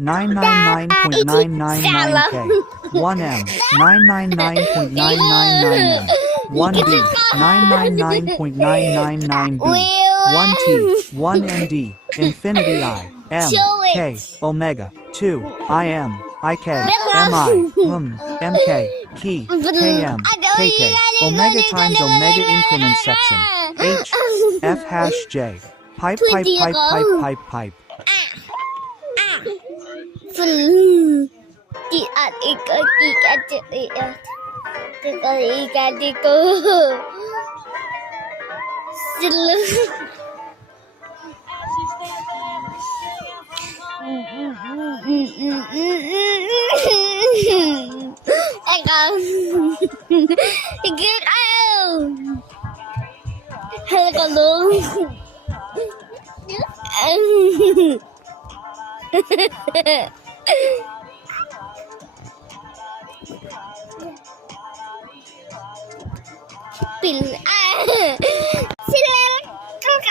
999.999K, 1M, 999.999M, 1B, 999.999B, 1T, 1MD, Infinity I, M, K, Omega, 2, IM, IK, MI, MK, Key, KM, KK, Omega times Omega increment section, H, F hash J, pipe, pipe, pipe, pipe, pipe, pipe. Get out! Hello. Pil. Sila. Tunggu.